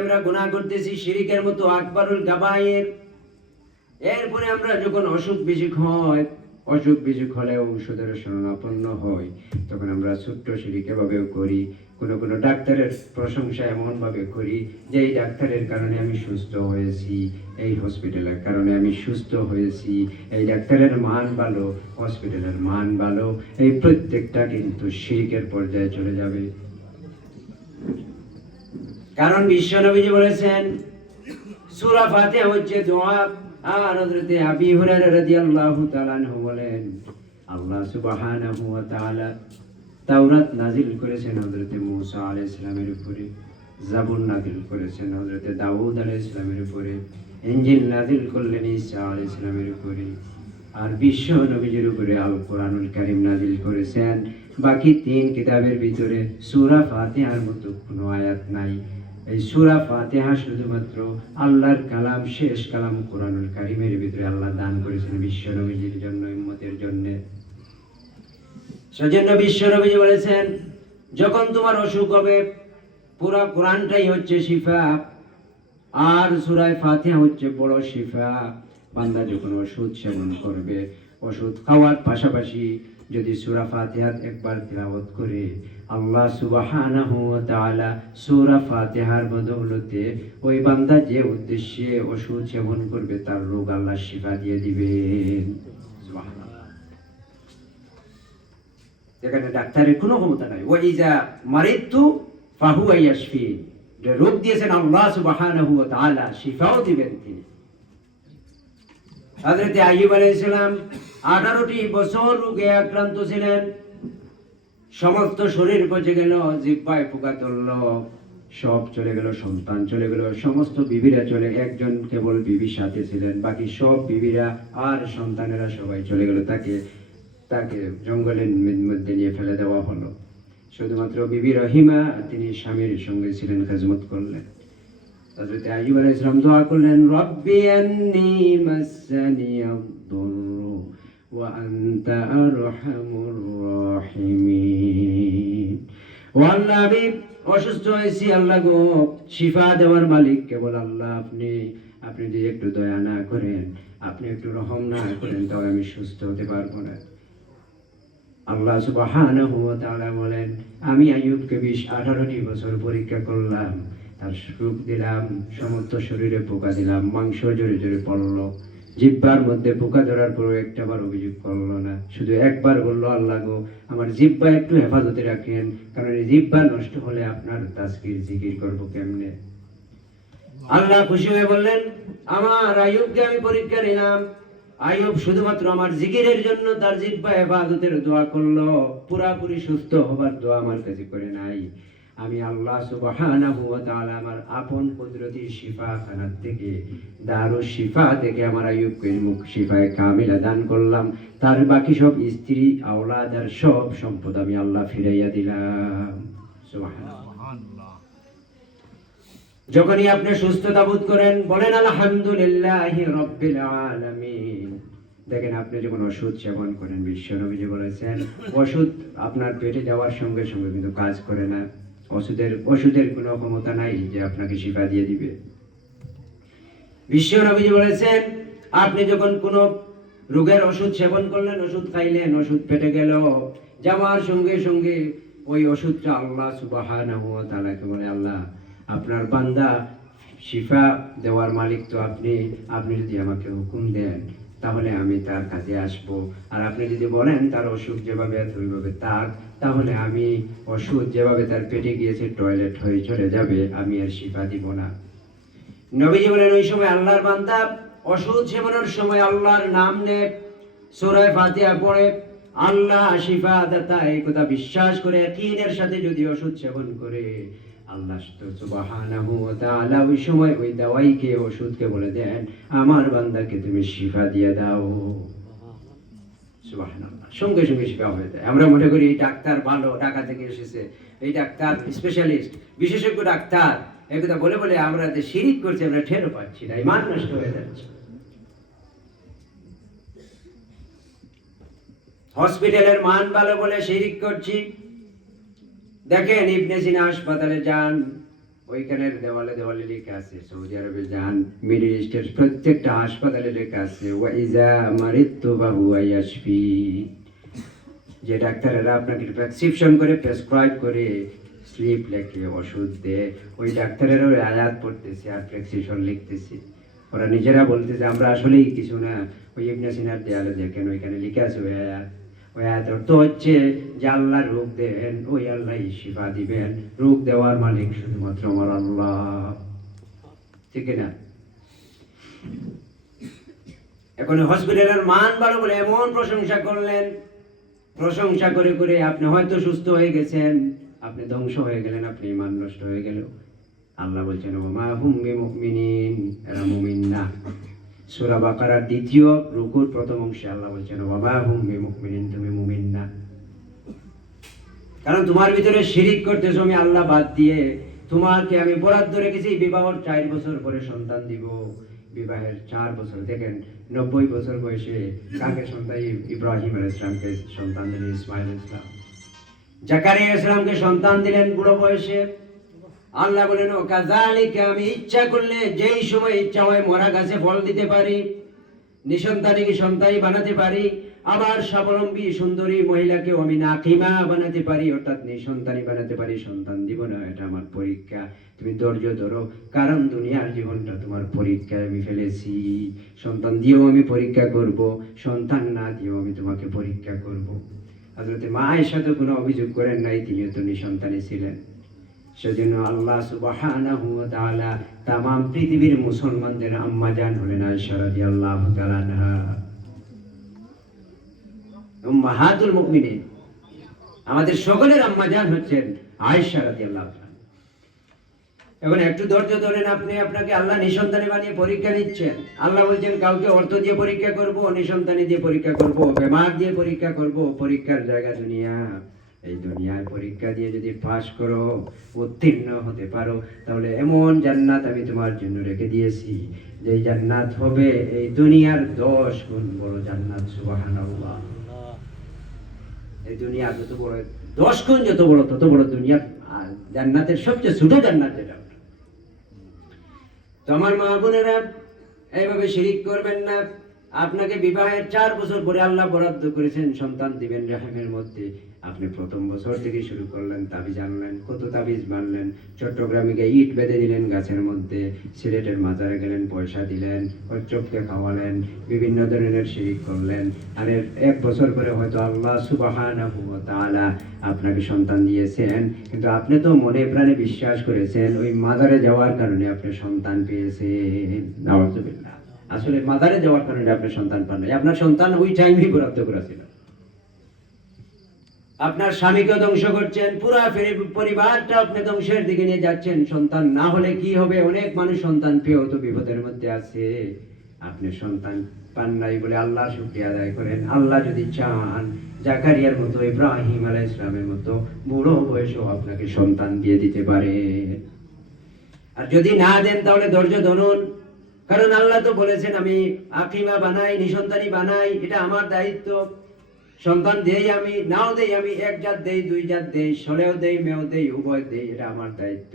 আমরা গুনাহ করতেছি, শিরিকের মতো আকবরুল গাবায়ের এরপরে আমরা যখন অসুখ বিসুখ হয়, অসুখ বিসুখ হলে ঔষধের শরণাপন্ন হয় তখন আমরা ছোট্ট শিরিক এভাবেও করি, কোনো কোনো ডাক্তারের প্রশংসা এমনভাবে করি যে এই ডাক্তারের কারণে আমি সুস্থ হয়েছি, এই হসপিটালের কারণে আমি সুস্থ হয়েছি, এই ডাক্তারের মান ভালো, হসপিটালের মান ভালো, এই প্রত্যেকটা কিন্তু শিরিকের পর্যায়ে চলে যাবে। কারণ বিশ্বনবীজি বলেছেন, সূরা ফাতিহা হচ্ছে দোয়া, আর হযরতে আবি হুরায়রা রাদিয়াল্লাহু তাআলা বলেন, আল্লাহ সুবহানাহু ওয়া তাআলা তাওরাত করেছেন হযরতে মূসা আলাইহিস সালামের উপরে জাবুর করেছেন হযরতে দাউদ আলাইহিস সালামের উপরে, ইনজিল নাজিল করলেন ঈসা আলাইহিস সালামের উপরে, আর বিশ্ব নবীজির উপরে আল কোরআনুল কারীম নাজিল করেছেন। বাকি তিন কিতাবের ভিতরে সূরা ফাতিহার মতো কোনো আয়াত নাই। এই সূরা ফাতিহা শুধুমাত্র আল্লাহর কালাম, শেষ কালাম কোরআনুল কারীমের ভিতরে আল্লাহ দান করেছেন বিশ্ব নবীজির জন্য, উম্মতের জন্য। সেজন্য বিশ্ব নবীজি বলেছেন, যখন তোমার অসুখ হবে, পুরো কোরআনটাই হচ্ছে শিফা, আর সূরায় ফাতিহা হচ্ছে বড় শিফা। বান্দা যখন ওষুধ সেবন করবে, ওষুধ খাওয়ার পাশাপাশি যদি সূরা ফাতিহা একবার তিলাওয়াত করে, আল্লাহ ওয়া তাআলা সূরা ফাতিহার বদৌলতে ওই বান্দা যে উদ্দেশ্যে ওষুধ সেবন করবে, তার রোগ আল্লাহ শিফা দিয়ে সুবহানাল্লাহ। যেখানে ডাক্তারের কোনো ক্ষমতা নাই। ওই যা মারিতু ফাহুয়া ইয়াশফি। রোগ দিয়েছেন আল্লাহ সুবহানাহু শিফাও দিবেন তিনি। হযরত আইয়ুব আলাইহিস সালাম 18টি বছর রোগে আক্রান্ত ছিলেন। সমস্ত শরীর পচে গেল জিহ্বায় পোকা সব চলে গেল, সন্তান চলে গেল, সমস্ত বিবিরা চলে একজন কেবল বিবির সাথে ছিলেন, বাকি সব বিবিরা আর সন্তানেরা সবাই চলে গেল। তাকে তাকে জঙ্গলের মধ্যে নিয়ে ফেলে দেওয়া হলো। শুধুমাত্র বিবি রহিমা তিনি স্বামীর সঙ্গে ছিলেন, খেজমত করলেন। হযরত আইয়ুব আলাইহিস সালাম দোয়া করলেন, রব্বি আন্নি মাসানি আদ-দুররু ওয়া আনতা আরহামুর রাহিমিন। ও আমি অসুস্থ হয়েছি, আল্লাহ গো, শিফা দেওয়ার মালিক, কেবল আল্লাহ আপনি আপনি যদি একটু দয়া না করেন, আপনি একটু রহম না করেন তবে আমি সুস্থ হতে পারব না। আল্লাহ তাআলা বলেন, আমি আইয়ুবকে বিশ আঠারোটি বছর পরীক্ষা করলাম তার সুখ দিলাম, সমস্ত শরীরে পোকা দিলাম, মাংস জোরে জোরে পড়ল। জিব্বার মধ্যে পোকা ধরার পরও একটাবার অভিযোগ করল না। শুধু একবার বলল, আল্লাহ গো, আমার জিব্বা একটু হেফাজতে রাখেন, কারণ এই জিব্বা নষ্ট হলে আপনার তাস্কির জিকির করব কেমনে? আল্লাহ খুশি হয়ে বললেন, আমার আয়ুবকে আমি পরীক্ষা নিলাম। আয়ুব শুধুমাত্র আমার জিকিরের জন্য তার জিব্বা হেফাজতের দোয়া করল। পুরাপুরি সুস্থ হবার দোয়া আমার কাছে করে নাই। আমি আল্লাহ সুবহানাহু ওয়া তাআলা আমার আপন কুদরতি শিফা খানাত থেকে দারুশ শিফা থেকে আমার আয়ুবকে মুখ শিফায়ে কামিলা দান করলাম। তার বাকি সব স্ত্রী আওলাদ আর সব সম্পদ আমি আল্লাহ ফিরাইয়া দিলাম। সুবহানাল্লাহ। যখনই আপনি সুস্থতা বোধ করেন বলেন আলহামদুলিল্লাহ রব্বিল আলামিন। দেখেন আপনি যখন ওষুধ সেবন করেন বিশ্ব নবীজি বলেছেন ওষুধ আপনার পেটে যাওয়ার সঙ্গে সঙ্গে কিন্তু কাজ করে না। ওষুধের ওষুধের কোনো ক্ষমতা নাই যে আপনাকে শিফা দিয়ে দিবে। বিশ্ব নবীজি বলেছেন, আপনি যখন কোনো রোগের ওষুধ সেবন করলেন, ওষুধ খাইলেন, ওষুধ পেটে গেল, যাওয়ার সঙ্গে সঙ্গে ওই ওষুধটা আল্লাহ সুবহানাহু ওয়া তাআলাকে বলে, আল্লাহ, আপনার বান্দা শিফা দেওয়ার মালিক তো আপনি আপনি যদি আমাকে হুকুম দেন তাহলে আমি তার কাছে আসব। আর আপনি যদি বলেন তার অসুখ যেভাবে আছে ওইভাবে তার তাহলে আমি ওষুধ যেভাবে তার পেটে গিয়েছে টয়লেট হয়ে চলে যাবে, আমি আর শিফা দিব না। নবীজি বলেন, ওই সময় আল্লাহর বান্দা ওষুধ সেবনের সময় আল্লাহর নাম নে সূরায়ে ফাতিহা পড়ে। আল্লাহ শিফা দাতা এই কথা বিশ্বাস করে ইয়াকিনের সাথে যদি ওষুধ সেবন করে আল্লাহ সুবহানাহু ওয়া তাআলা ওই সময় ওই দাওয়াইকে, ওষুধকে বলে দেন, আমার বান্দাকে তুমি শিফা দিয়ে দাও। সুবহানাল্লাহ। সঙ্গে সঙ্গে শিফা হয়ে যায়। আমরা মনে করি এই ডাক্তার ভালো, ঢাকা থেকে এসেছে। এই ডাক্তার স্পেশালিস্ট বিশেষজ্ঞ ডাক্তার। এই কথা বলে বলে আমরা যে শিরিক করছি, আমরা ঠেরও পাচ্ছি না, ইমান নষ্ট হয়ে যাচ্ছে। হসপিটালের মান ভালো বলে শিরিক করছি। দেখেন ইবনে সিনা হাসপাতালে যান ওইখানের দেওয়ালে দেওয়ালে লেখা আছে, সৌদি আরবে যান, মিডিল ইস্টের প্রত্যেকটা হাসপাতালে লেখা আছে ওয়াইজা মারিত্তু বাবু আইয়াসফি যে ডাক্তারেরা আপনাকে প্রেসক্রিপশন করে, প্রেসক্রাইব করে স্লিপ লেখে, ওষুধ দেয়, ওই ডাক্তারেরা ওই আয়াত পড়তেছে আর প্রেসক্রিপশন লিখতেছে। ওরা নিজেরা বলতেছে, আমরা আসলেই কিছু না। ওই ইবনে সিনার দেয়ালে দেখেন, ওইখানে লিখে আছে, ওই আয়াত। রোগ ওই আল্লাহ শিফা দিবেন। রোগ দেওয়ার মালিক শুধুমাত্র আমার আল্লাহ। ঠিক না এখন হসপিটালের মান ভালো বলে এমন প্রশংসা করলেন। প্রশংসা করে করে আপনি হয়তো সুস্থ হয়ে গেছেন, আপনি ধ্বংস হয়ে গেলেন, আপনি ইমান নষ্ট হয়ে গেল আল্লাহ বলছেন, ওমা হুম এরা মুমিন না। সূরা বাকারার দ্বিতীয় রুকুর প্রথম অংশে আল্লাহ বলছেন ওমা হুম মুমিনিন তুমি মুমিন না কারণ তোমার ভিতরে শিরিক করতেছো, আমি আল্লাহ বাদ দিয়ে তোমাকে আমি বরাদ্দ রেখেছি, বিবাহর চার বছর পরে সন্তান দিব। বিবাহের চার বছর, দেখেন, নব্বই বছর বয়সে কাকে সন্তান? ইব্রাহিম আল ইসলামকে সন্তান দিলেন ইসমাইল ইসলাম জাকারিয়া ইসলামকে সন্তান দিলেন বুড়ো বয়সে। আল্লাহ বলেন, ও কাজালিকে আমি ইচ্ছা করলে যেই সময় ইচ্ছা হয় মরা গাছে ফল দিতে পারি নিসন্তানীকে সন্তানই বানাতে পারি, আবার স্বাবলম্বী সুন্দরী মহিলাকে আমি নাকিমা বানাতে পারি, অর্থাৎ নিঃসন্তানই বানাতে পারি, সন্তান দিব না, এটা আমার পরীক্ষা। তুমি ধৈর্য ধরো, কারণ দুনিয়ার জীবনটা তোমার পরীক্ষায় আমি ফেলেছি। সন্তান দিয়েও আমি পরীক্ষা করব, সন্তান না দিয়েও আমি তোমাকে পরীক্ষা করব। হজরতে মায়ের সাথে কোনো অভিযোগ করেন নাই, তিনিও তো নিঃসন্তানই ছিলেন। সেজন্য আল্লাহ তাআলা তামাম পৃথিবীর মুসলমানদের আম্মা জান হলেন তাআলা আনহা। উম্মাহাতুল মুমিনিন। আমাদের সকলের আম্মা জান হচ্ছেন আয়েশা রাদিয়াল্লাহু তাআলা। এখন একটু ধৈর্য ধরেন আপনি, আপনাকে আল্লাহ নিঃসন্তানে বানিয়ে পরীক্ষা নিচ্ছেন। আল্লাহ বলছেন, কাউকে অর্থ দিয়ে পরীক্ষা করব, নিঃসন্তানে দিয়ে পরীক্ষা করব, বেমার দিয়ে পরীক্ষা করব, পরীক্ষার জায়গা দুনিয়া। এই দুনিয়ার পরীক্ষা দিয়ে যদি পাশ করো, উত্তীর্ণ হতে পারো, তাহলে এমন জান্নাত আমি তোমার জন্য রেখে দিয়েছি। যে জান্নাত হবে, এই দুনিয়ার দশ গুণ বড় জান্নাত, সুবহানাল্লাহ। এই দুনিয়া যত বড়, দশ গুণ যত বড়, তত বড় দুনিয়া জান্নাতের সবচেয়ে ছোট জান্নাত যেটা। তো আমার মা বোনেরা, এইভাবে শিরিক করবেন না। আপনাকে বিবাহের চার বছর পরে আল্লাহ বরাদ্দ করেছেন সন্তান দিবেন রেহেমের মধ্যে। আপনি প্রথম বছর থেকে শুরু করলেন, তাবিজ আনলেন, কত তাবিজ মানলেন চট্টগ্রামে গিয়ে ইট বেঁধে দিলেন গাছের মধ্যে, সিলেটের মাজারে গেলেন, পয়সা দিলেন কচ্চপকে খাওয়ালেন, বিভিন্ন ধরনের শিরিক করলেন। আর এক বছর পরে হয়তো আল্লাহ সুবহানাহু ওয়া আপনাকে সন্তান দিয়েছেন, কিন্তু আপনি তো মনে প্রাণে বিশ্বাস করেছেন, ওই মাজারে যাওয়ার কারণে আপনি সন্তান পেয়েছেন। নাউজুবিল্লাহ আসলে মাজারে যাওয়ার কারণে আপনি সন্তান পান নাই, আপনার সন্তান ওই টাইমেই বরাদ্দ করা ছিল আপনার স্বামীকে ধ্বংস করছেন, পুরা পরিবারটা আপনি ধ্বংসের দিকে নিয়ে যাচ্ছেন। সন্তান না হলে কি হবে? অনেক মানুষ সন্তান পেয়েও তো বিপদের মধ্যে আছে। আপনি সন্তান পান নাই বলে আল্লাহ শুক্রিয়া আদায় করেন। আল্লাহ যদি চান, জাকারিয়ার মতো, ইব্রাহিম আলাহ ইসলামের মতো বুড়ো বয়সেও আপনাকে সন্তান দিয়ে দিতে পারে। আর যদি না দেন, তাহলে ধৈর্য ধরুন। কারণ আল্লাহ তো বলেছেন, আমি আকিমা বানাই নিসন্তানি বানাই, এটা আমার দায়িত্ব। সন্তান দেই আমি, নাও দেই আমি, এক জাত দেই, দুই জাত দেই সলেও দেই, মেয়েও দেই, উভয় দেই, এটা আমার দায়িত্ব।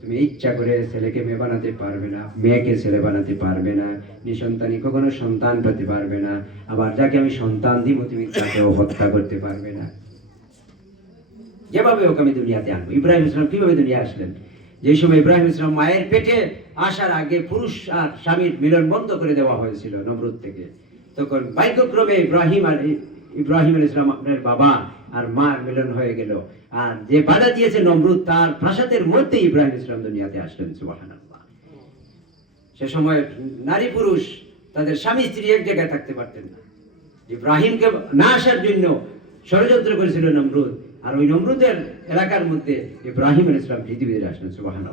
তুমি ইচ্ছা করে ছেলেকে মেয়ে বানাতে পারবে না, মেয়েকে ছেলে বানাতে পারবে না নিঃসন্তানী কখনো সন্তান পেতে পারবে না, আবার যাকে আমি সন্তান দিব, তুমি তাকেও হত্যা করতে পারবে না। যেভাবে হোক আমি দুনিয়াতে আনব। ইব্রাহিম ইসলাম কীভাবে দুনিয়া আসলেন? যে সময় ইব্রাহিম ইসলাম মায়ের পেটে আসার আগে পুরুষ আর স্বামীর মিলন বন্ধ করে দেওয়া হয়েছিল নবরুদ থেকে, তখন ভাগ্যক্রমে ইব্রাহিম আর ইব্রাহিম আল আপনার বাবা আর মার মিলন হয়ে গেল। আর যে বাধা দিয়েছে নমরুদ, তার প্রাসাদের মধ্যে ইব্রাহিম ইসলাম দুনিয়াতে আসলেন, সুবহানাল্লাহ। সে সময় নারী পুরুষ তাদের স্বামী, স্ত্রী এক জায়গায় থাকতে পারতেন না। ইব্রাহিমকে না আসার জন্য ষড়যন্ত্র করেছিল নমরুদ। আর ওই নমরুদের এলাকার মধ্যে ইব্রাহিম ইসলাম পৃথিবীতে আসলেন সুবাহান